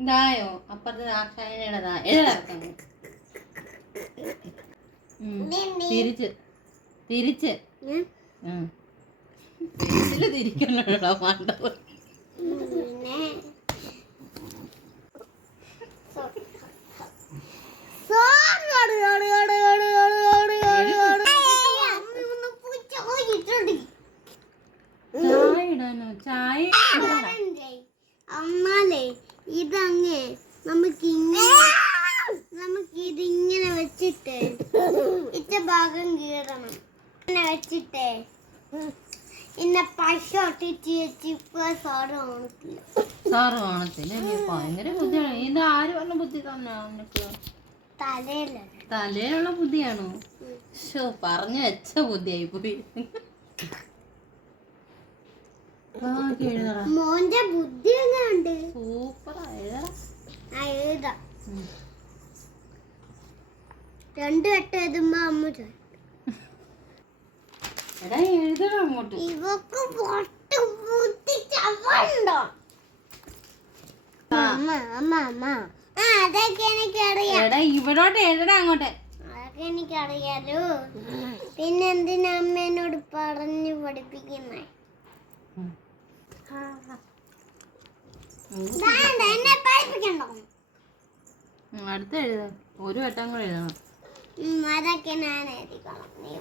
ദായോ അപ്പുറത്ത് ദാക്ഷായണ തിരിച്ച് തിരിച്ച് തിരിക്കണോ മാണ്ടോ ചായ അമ്മാലേ ഇതങ്ങ് നമുക്കിതിങ്ങനെ വെച്ചിട്ട് ഇച്ച ഭാഗം കീറണം ഇങ്ങനെ വെച്ചിട്ട് ഇന്ന പശ ഒട്ടിച്ച് വെച്ച് സാറ് ഓണത്തില്ല ഭയങ്കര ബുദ്ധിയാണ് ഇത് ആര് പറഞ്ഞ ബുദ്ധി തന്നെ നിനക്ക് തലയിലുള്ള ബുദ്ധിയാണോ പറഞ്ഞു വെച്ച ബുദ്ധിയായി പോയി മോന്റെ ബുദ്ധി എങ്ങനെയുണ്ട് സൂപ്പർ എഴുതാം രണ്ടു വട്ടം എഴുതുമ്പോ അമ്മ എടാ എഴുതണം അങ്ങോട്ട് ഇവക്ക് അതൊക്കെ എനിക്കറിയാം എടാ ഇവിടോട്ട് എഴുതണം അങ്ങോട്ട് അതൊക്കെ എനിക്കറിയാലോ പിന്നെ എന്തിനാ അമ്മ എന്നോട് പറഞ്ഞു പഠിപ്പിക്കുന്നേ എന്നെ പഠിപ്പിക്കണ്ടോ അടുത്ത എഴുതാം ഒരു വട്ടം കൂടെ എഴുതണം അതൊക്കെ ഞാൻ എഴുതിക്കോളാം നീ